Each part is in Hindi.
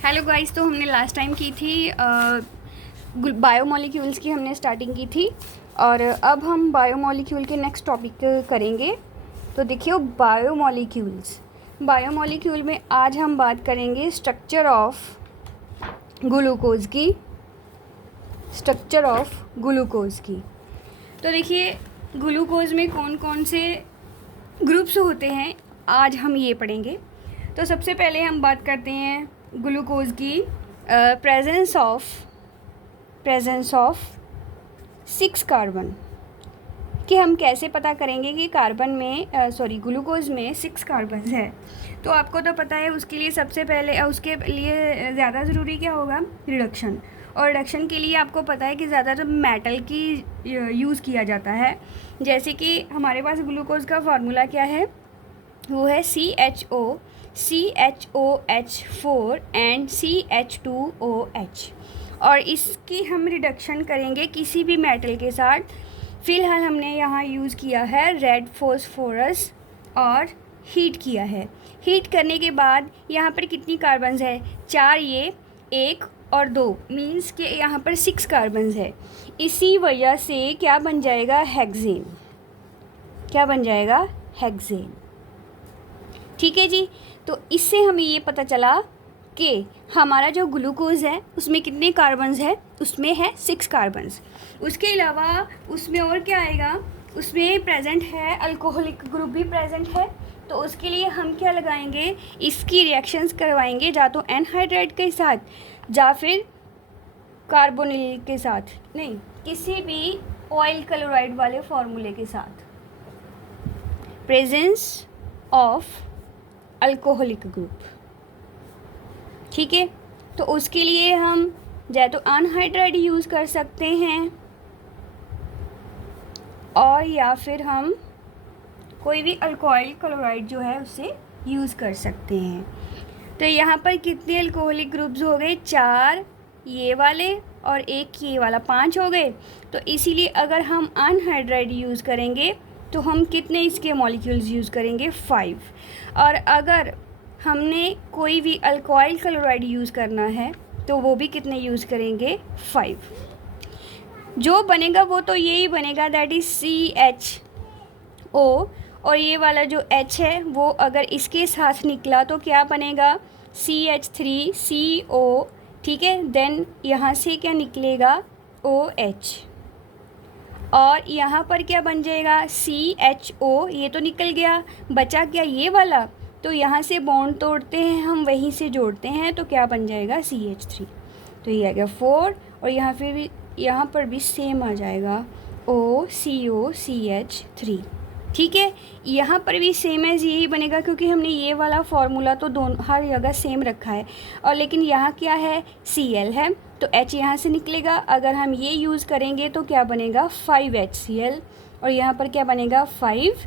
हेलो गाइस, तो हमने लास्ट टाइम की थी बायोमोलिक्यूल्स की हमने स्टार्टिंग की थी और अब हम बायोमोलिक्यूल के नेक्स्ट टॉपिक करेंगे। तो देखिए बायोमोलिक्यूल में आज हम बात करेंगे स्ट्रक्चर ऑफ ग्लूकोज की। तो देखिए ग्लूकोज में कौन कौन से ग्रुप्स होते हैं आज हम ये पढ़ेंगे। तो सबसे पहले हम बात करते हैं ग्लूकोज की प्रेजेंस ऑफ 6 कार्बन कि हम कैसे पता करेंगे कि ग्लूकोज में 6 कार्बन है। तो आपको तो पता है, उसके लिए सबसे पहले उसके लिए ज़्यादा ज़रूरी क्या होगा, रिडक्शन। और रिडक्शन के लिए आपको पता है कि ज़्यादातर मेटल की यूज़ किया जाता है। जैसे कि हमारे पास ग्लूकोज का फार्मूला क्या है, वो है CHOH4 एंड CH2OH। और इसकी हम रिडक्शन करेंगे किसी भी मेटल के साथ। फ़िलहाल हमने यहाँ यूज़ किया है रेड फॉस्फोरस और हीट किया है। हीट करने के बाद यहाँ पर कितनी कार्बन्स है, 4, ये 1 और 2, मीन्स कि यहाँ पर 6 कार्बन्स है। इसी वजह से क्या बन जाएगा, हेक्सेन। ठीक है जी। तो इससे हमें ये पता चला कि हमारा जो ग्लूकोज है उसमें कितने कार्बन्स है, उसमें है 6 कार्बन्स। उसके अलावा उसमें और क्या आएगा, उसमें प्रेजेंट है अल्कोहलिक ग्रुप भी प्रेजेंट है। तो उसके लिए हम क्या लगाएंगे, इसकी रिएक्शंस करवाएंगे या तो एनहाइड्राइड के साथ या फिर कार्बोनिल के साथ, नहीं किसी भी ऑयल क्लोराइड वाले फॉर्मूले के साथ। प्रेजेंस ऑफ अल्कोहलिक ग्रुप, ठीक है। तो उसके लिए हम या तो अनहाइड्राइड यूज़ कर सकते हैं और या फिर हम कोई भी अल्कोहल क्लोराइड जो है उससे यूज़ कर सकते हैं। तो यहाँ पर कितने अल्कोहलिक ग्रुप्स हो गए, 4 ये वाले और 1 ये वाला, 5 हो गए। तो इसीलिए अगर हम अनहाइड्राइड यूज़ करेंगे तो हम कितने इसके मॉलिक्यूल्स यूज़ करेंगे, 5। और अगर हमने कोई भी अल्कोहल क्लोराइड यूज़ करना है तो वो भी कितने यूज़ करेंगे, 5। जो बनेगा वो तो यही बनेगा, दैट इज़ CHO। और ये वाला जो H है वो अगर इसके साथ निकला तो क्या बनेगा, CH3CO, ठीक है। देन यहाँ से क्या निकलेगा, OH। और यहाँ पर क्या बन जाएगा, CHO, ये तो निकल गया, बचा क्या ये वाला। तो यहाँ से बॉन्ड तोड़ते हैं हम, वहीं से जोड़ते हैं, तो क्या बन जाएगा, CH3। तो ये आ गया 4 और यहाँ पर भी सेम आ जाएगा, OCOCH3, ठीक है। यहाँ पर भी सेम एज यही बनेगा क्योंकि हमने ये वाला फार्मूला तो दोनों हर जगह सेम रखा है। और लेकिन यहाँ क्या है, Cl है, तो H यहाँ से निकलेगा। अगर हम ये यूज़ करेंगे तो क्या बनेगा, 5HCl। और यहाँ पर क्या बनेगा, 5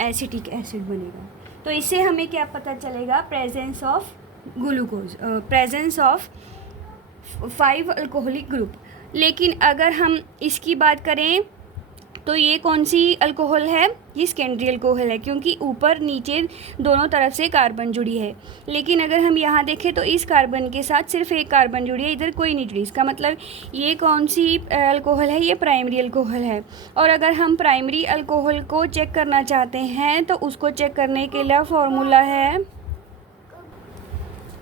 एसिटिक एसिड बनेगा। तो इससे हमें क्या पता चलेगा, presence of glucose, presence of 5 alcoholic group. लेकिन अगर हम इसकी बात करें तो ये कौन सी अल्कोहल है, ये सेकेंडरी अल्कोहल है क्योंकि ऊपर नीचे दोनों तरफ से कार्बन जुड़ी है। लेकिन अगर हम यहाँ देखें तो इस कार्बन के साथ सिर्फ एक कार्बन जुड़ी है, इधर कोई नहीं जुड़ी। इसका मतलब ये कौन सी अल्कोहल है, ये प्राइमरी अल्कोहल है। और अगर हम प्राइमरी अल्कोहल को चेक करना चाहते हैं तो उसको चेक करने के लिए फॉर्मूला है।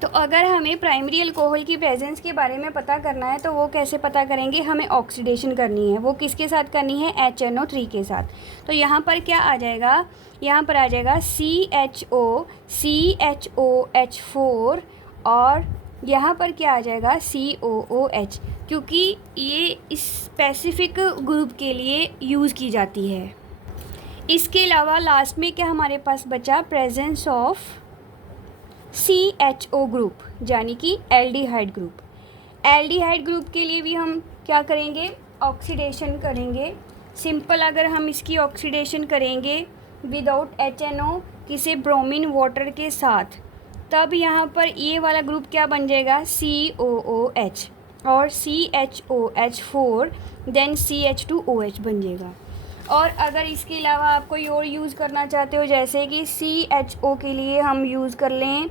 तो अगर हमें प्राइमरी अल्कोहल की प्रेजेंस के बारे में पता करना है तो वो कैसे पता करेंगे, हमें ऑक्सीडेशन करनी है। वो किसके साथ करनी है, HNO3 के साथ। तो यहाँ पर क्या आ जाएगा, यहाँ पर आ जाएगा CHOCHOH4 और यहाँ पर क्या आ जाएगा, COOH, क्योंकि ये इस स्पेसिफिक ग्रुप के लिए यूज़ की जाती है। इसके अलावा लास्ट में क्या हमारे पास बचा, प्रेजेंस ऑफ CHO ग्रुप, यानी कि एल्डिहाइड ग्रुप। एल्डिहाइड ग्रुप के लिए भी हम क्या करेंगे, ऑक्सीडेशन करेंगे। सिंपल अगर हम इसकी ऑक्सीडेशन करेंगे विदाउट HNO, किसी ब्रोमीन वाटर के साथ, तब यहाँ पर ये वाला ग्रुप क्या बन जाएगा, COOH और CHOH4 देन CH2OH बन जाएगा। और अगर इसके अलावा आप कोई और यूज़ करना चाहते हो, जैसे कि CHO के लिए हम यूज़ कर लें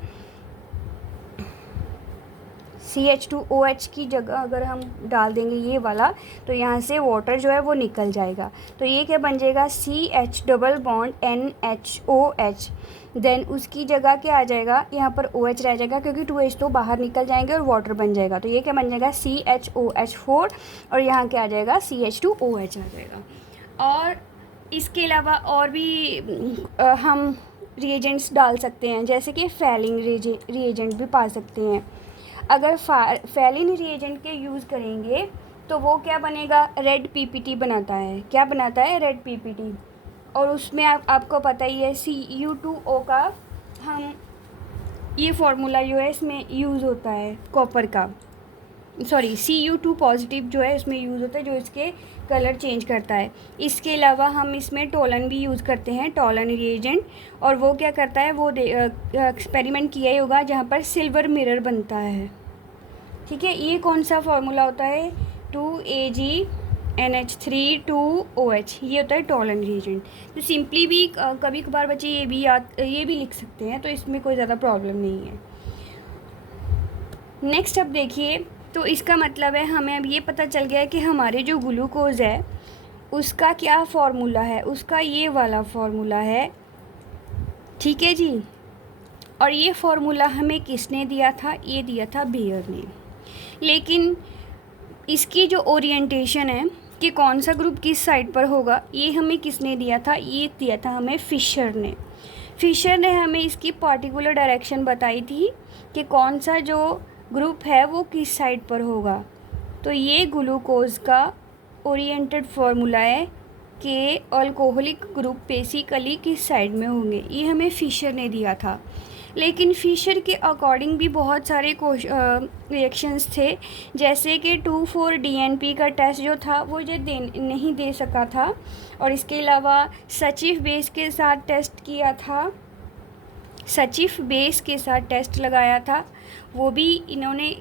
CH2OH की जगह अगर हम डाल देंगे ये वाला, तो यहाँ से वाटर जो है वो निकल जाएगा। तो ये क्या बन जाएगा, CH double bond NHOH। Then उसकी जगह क्या आ जाएगा, यहाँ पर OH रह जाएगा क्योंकि 2H तो बाहर निकल जाएंगे और वाटर बन जाएगा। तो ये क्या बन जाएगा, CHOH4, और यहाँ क्या आ जाएगा, CH2OH आ जाएगा। और इसके अलावा और भी हम रिएजेंट्स डाल सकते हैं, जैसे कि फैलिंग रिएजेंट भी पा सकते हैं। अगर फैलिंग रिएजेंट के यूज़ करेंगे तो वो क्या बनेगा, रेड PPT बनाता है। क्या बनाता है, रेड PPT। और उसमें आपको पता ही है Cu2O का हम ये फार्मूला जो है इसमें यूज़ होता है कॉपर का, सॉरी Cu2 पॉजिटिव जो है इसमें यूज़ होता है, जो इसके कलर चेंज करता है। इसके अलावा हम इसमें टोलन भी यूज़ करते हैं, टोलन रिएजेंट। और वो क्या करता है, वो एक्सपेरिमेंट किया ही होगा जहाँ पर सिल्वर मिरर बनता है। ठीक है, ये कौन सा फार्मूला होता है, 2AgNH3 2OH, ये होता है टोलन रिएजेंट। तो सिंपली भी कभी कभार बच्चे ये भी लिख सकते हैं, तो इसमें कोई ज़्यादा प्रॉब्लम नहीं है। नेक्स्ट अब देखिए, तो इसका मतलब है हमें अब ये पता चल गया है कि हमारे जो ग्लूकोज़ है उसका क्या फार्मूला है, उसका ये वाला फार्मूला है। ठीक है जी। और ये फार्मूला हमें किसने दिया था, ये दिया था बेयर ने। लेकिन इसकी जो ओरिएंटेशन है कि कौन सा ग्रुप किस साइड पर होगा, ये हमें किसने दिया था, ये दिया था हमें फिशर ने। फिशर ने हमें इसकी पार्टिकुलर डायरेक्शन बताई थी कि कौन सा जो ग्रुप है वो किस साइड पर होगा। तो ये ग्लूकोज का ओरिएंटेड फार्मूला है कि अल्कोहलिक ग्रुप बेसिकली किस साइड में होंगे, ये हमें फिशर ने दिया था। लेकिन फिशर के अकॉर्डिंग भी बहुत सारे रिएक्शंस थे, जैसे कि 2,4-DNP का टेस्ट जो था वो नहीं दे सका था। और इसके अलावा सचिफ बेस के साथ टेस्ट किया था, सचिफ बेस के साथ टेस्ट लगाया था, वो भी इन्होंने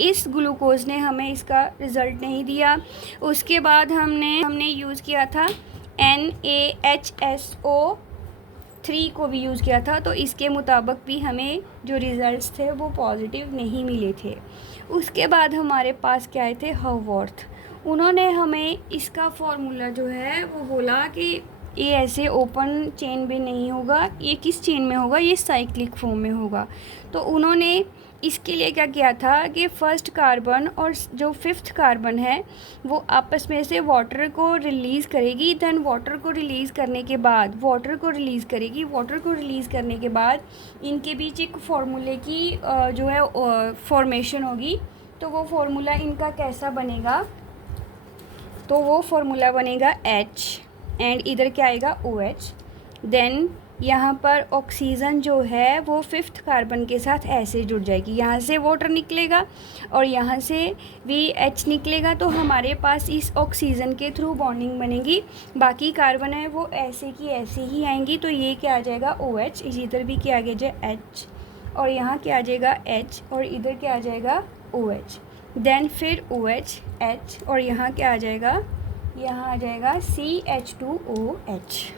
इस ग्लूकोज ने हमें इसका रिज़ल्ट नहीं दिया। उसके बाद हमने यूज़ किया था NaHSO3 को भी यूज़ किया था, तो इसके मुताबिक भी हमें जो रिज़ल्ट्स थे वो पॉजिटिव नहीं मिले थे। उसके बाद हमारे पास क्या आए थे, हॉवर्थ। उन्होंने हमें इसका फार्मूला जो है वो बोला कि ये ऐसे ओपन चेन में नहीं होगा, ये किस चेन में होगा, ये साइक्लिक फॉर्म में होगा। तो उन्होंने इसके लिए क्या किया था कि फर्स्ट कार्बन और जो फिफ्थ कार्बन है वो आपस में से वाटर को रिलीज़ करेगी। देन वाटर को रिलीज़ करने के बाद वाटर को रिलीज़ करने के बाद इनके बीच एक फार्मूले की जो है फॉर्मेशन होगी। तो वो फार्मूला इनका कैसा बनेगा, तो वो फार्मूला बनेगा H एंड इधर क्या आएगा OH। देन यहाँ पर ऑक्सीजन जो है वो फिफ्थ कार्बन के साथ ऐसे जुड़ जाएगी, यहाँ से वाटर निकलेगा और यहाँ से भी H निकलेगा। तो हमारे पास इस ऑक्सीजन के थ्रू बॉन्डिंग बनेगी, बाकी कार्बन है वो ऐसे की ऐसे ही आएंगी। तो ये क्या आ जाएगा OH, इधर भी क्या आ गया H और यहाँ क्या आ जाएगा H और इधर क्या आ जाएगा OH। देन फिर OH H और यहाँ क्या आ जाएगा, यहाँ आ जाएगा CH2OH।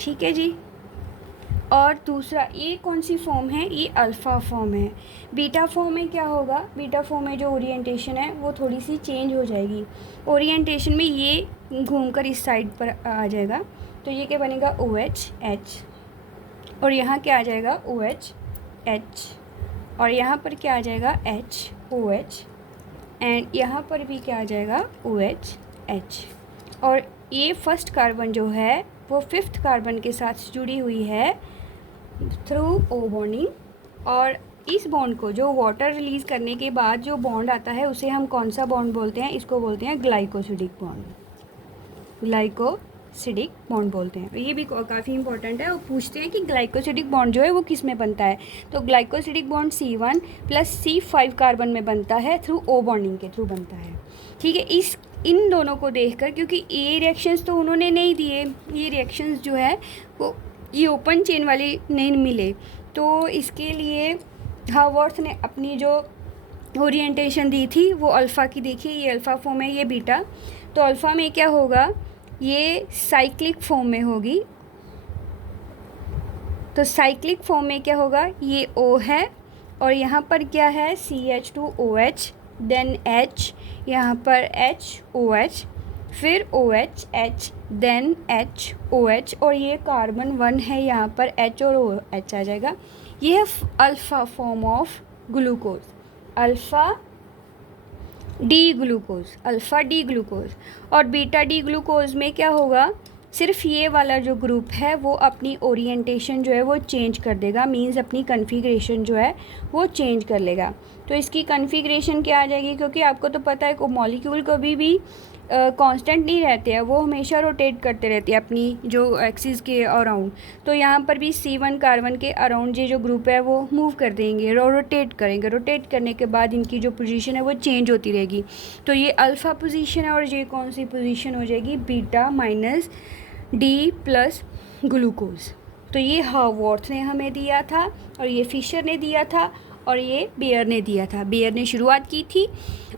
ठीक है जी। और दूसरा ये कौन सी फॉर्म है, ये अल्फ़ा फॉर्म है। बीटा फॉर्म में क्या होगा, बीटा फॉर्म में जो ओरिएंटेशन है वो थोड़ी सी चेंज हो जाएगी। ओरिएंटेशन में ये घूमकर इस साइड पर आ जाएगा। तो ये क्या बनेगा OH H और यहाँ क्या आ जाएगा OH H और यहाँ पर क्या आ जाएगा H OH एंड यहाँ पर भी क्या आ जाएगा OH H। और ये फर्स्ट कार्बन जो है वो फिफ्थ कार्बन के साथ जुड़ी हुई है थ्रू O बॉन्डिंग। और इस बॉन्ड को जो वाटर रिलीज़ करने के बाद जो बॉन्ड आता है उसे हम कौन सा बॉन्ड बोलते हैं, इसको बोलते हैं ग्लाइकोसिडिक बॉन्ड, ग्लाइकोसिडिक बॉन्ड बोलते हैं। ये भी काफ़ी इंपॉर्टेंट है। वो पूछते हैं कि ग्लाइकोसिडिक बॉन्ड जो है वो किस में बनता है, तो glycosidic bond C1 + C5 carbon में बनता है, थ्रू O बॉन्डिंग के थ्रू बनता है। ठीक है, इन दोनों को देखकर, क्योंकि ये रिएक्शंस तो उन्होंने नहीं दिए, ये रिएक्शंस जो है वो ये ओपन चेन वाली नहीं मिले, तो इसके लिए हावर्थ ने अपनी जो ओरिएंटेशन दी थी वो अल्फ़ा की देखी। ये अल्फ़ा फॉर्म है, ये बीटा। तो अल्फ़ा में क्या होगा, ये साइक्लिक फॉर्म में होगी। तो साइक्लिक फॉर्म में क्या होगा, ये O है और यहाँ पर क्या है CH2OH, देन H, यहाँ पर HOH, फिर OH, H, देन HOH, और ये कार्बन 1 है, यहाँ पर H और OH आ जाएगा। ये है alpha form of glucose, alpha D glucose, alpha D glucose. और बीटा डी ग्लूकोज में क्या होगा, सिर्फ ये वाला जो ग्रुप है वो अपनी ओरिएंटेशन जो है वो चेंज कर देगा, मींस अपनी कन्फिग्रेशन जो है वो चेंज कर लेगा। तो इसकी कन्फिग्रेशन क्या आ जाएगी, क्योंकि आपको तो पता है को मॉलिक्यूल कभी भी कांस्टेंट नहीं रहते हैं, वो हमेशा रोटेट करते रहते हैं अपनी जो एक्सिस के अराउंड। तो यहाँ पर भी C1 कार्बन के अराउंड ये जो ग्रुप है वो मूव कर देंगे, रोटेट करेंगे। रोटेट करने के बाद इनकी जो पोजीशन है वो चेंज होती रहेगी। तो ये अल्फ़ा पोजीशन है और ये कौन सी पोजीशन हो जाएगी, beta minus D plus glucose. तो ये हावर्थ ने हमें दिया था और ये फिशर ने दिया था और ये बेयर ने दिया था। बेयर ने शुरुआत की थी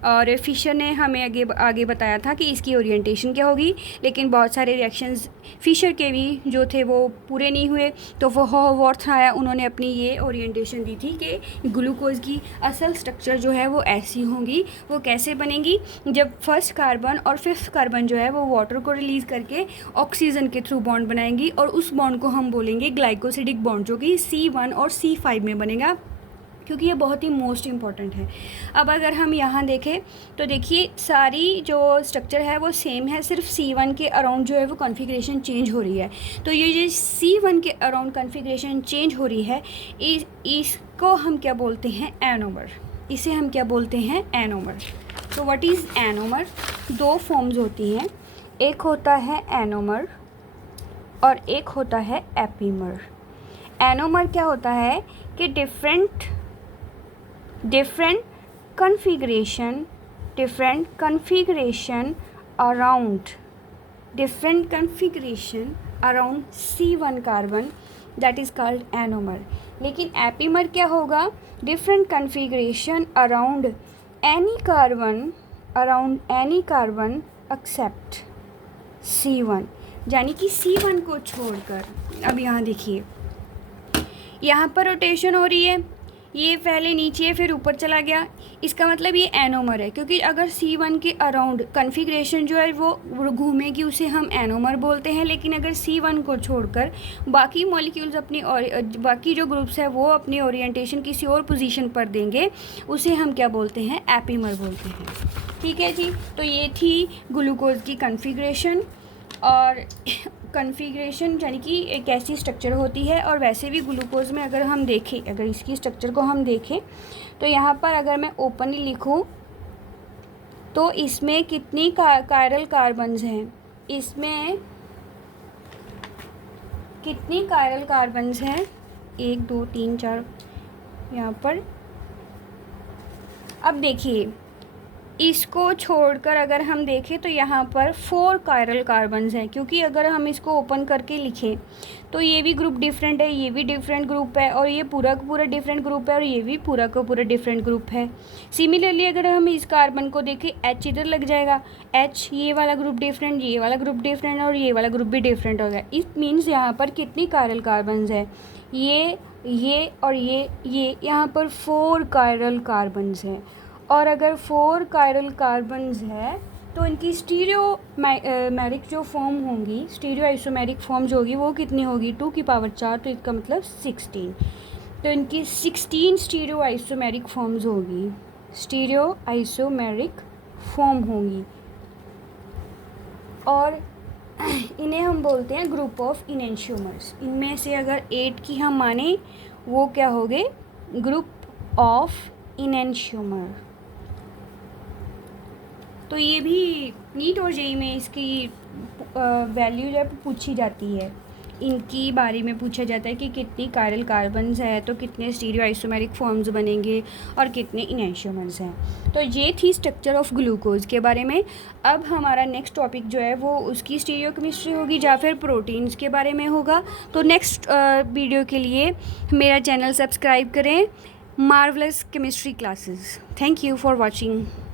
और फिशर ने हमें आगे बताया था कि इसकी ओरिएंटेशन क्या होगी, लेकिन बहुत सारे रिएक्शंस फिशर के भी जो थे वो पूरे नहीं हुए। तो वो हावर्थ आया, उन्होंने अपनी ये ओरिएंटेशन दी थी कि ग्लूकोज की असल स्ट्रक्चर जो है वो ऐसी होंगी। वो कैसे बनेंगी, जब फर्स्ट कार्बन और फिफ्थ कार्बन जो है वो वाटर को रिलीज़ करके ऑक्सीजन के थ्रू बॉन्ड बनाएंगी और उस बॉन्ड को हम बोलेंगे ग्लाइकोसिडिक बॉन्ड, जो कि C1 और C5 में बनेगा, क्योंकि ये बहुत ही मोस्ट इम्पॉर्टेंट है। अब अगर हम यहाँ देखें तो देखिए सारी जो स्ट्रक्चर है वो सेम है, सिर्फ C1 के अराउंड जो है वो कॉन्फ़िगरेशन चेंज हो रही है। तो ये जो C1 के अराउंड कॉन्फ़िगरेशन चेंज हो रही है, इसको हम क्या बोलते हैं, एनोमर। इसे हम क्या बोलते हैं, एनोमर। तो व्हाट इज़ एनोमर, दो फॉर्म्स होती हैं, एक होता है एनोमर और एक होता है एपीमर। एनोमर क्या होता है कि different configuration around C1 carbon, that is called anomer। लेकिन एपीमर क्या होगा, different configuration around any carbon except C1, यानी कि C1 को छोड़कर। अब यहाँ देखिए, यहाँ पर रोटेशन हो रही है, ये पहले नीचे फिर ऊपर चला गया, इसका मतलब ये एनोमर है, क्योंकि अगर C1 के अराउंड कन्फिग्रेशन जो है वो घूमेगी उसे हम एनोमर बोलते हैं। लेकिन अगर C1 को छोड़कर बाकी मॉलिक्यूल्स अपनी और बाकी जो ग्रुप्स है वो अपनी ओरिएंटेशन किसी और पोजीशन पर देंगे, उसे हम क्या बोलते हैं, एपीमर बोलते हैं। ठीक है जी, तो ये थी ग्लूकोज की कन्फिग्रेशन और कन्फिग्रेशन यानी कि एक ऐसी स्ट्रक्चर होती है। और वैसे भी ग्लूकोज में अगर हम देखें, अगर इसकी स्ट्रक्चर को हम देखें तो यहाँ पर अगर मैं ओपनली लिखूँ तो इसमें कितनी कायरल कार्बन्स हैं, इसमें कितनी कायरल कार्बन्स हैं, 1 2 3 4 यहाँ पर। अब देखिए इसको छोड़कर अगर हम देखें तो यहाँ पर 4 कायरल कार्बन्स हैं, क्योंकि अगर हम इसको ओपन करके लिखें तो ये भी ग्रुप डिफरेंट है, ये भी डिफरेंट ग्रुप है, और ये पूरा का पूरा डिफरेंट ग्रुप है, और ये भी पूरा का पूरा डिफरेंट ग्रुप है। सिमिलरली अगर हम इस कार्बन को देखें, H इधर लग जाएगा, H ये वाला ग्रुप डिफरेंट, ये वाला ग्रुप डिफरेंट और ये वाला ग्रुप भी डिफरेंट हो गया। इट मीन्स यहाँ पर कितनी कायरल कार्बन्स है, ये और ये यहाँ पर 4 कायरल कार्बन्स हैं। और अगर 4 कायरल कार्बन्स है तो इनकी स्टीरियोमेरिक जो फॉर्म होंगी, स्टीरियो आइसोमेरिक फॉर्म जो होगी वो कितनी होगी, 2 की पावर 4, तो इसका मतलब 16। तो इनकी 16 स्टीरियो आइसोमेरिक फॉर्म्स होगी, स्टीरियो आइसोमेरिक फॉर्म होंगी, और इन्हें हम बोलते हैं ग्रुप ऑफ इनेंशियोमर्स। इनमें से अगर 8 की हम माने वो क्या हो गए, ग्रुप ऑफ इनेंशियोमर। तो ये भी नीट और जेईई में इसकी वैल्यू जो है पूछी जाती है, इनकी बारे में पूछा जाता है कि कितनी कायरल कार्बन्स है तो कितने स्टीरियो आइसोमेरिक फॉर्म्स बनेंगे और कितने इनेंशियोमर्स हैं। तो ये थी स्ट्रक्चर ऑफ ग्लूकोज के बारे में। अब हमारा नेक्स्ट टॉपिक जो है वो उसकी स्टीरियोकेमिस्ट्री होगी या फिर प्रोटीन्स के बारे में होगा। तो नेक्स्ट वीडियो के लिए मेरा चैनल सब्सक्राइब करें, marvellous chemistry classes. Thank you for watching.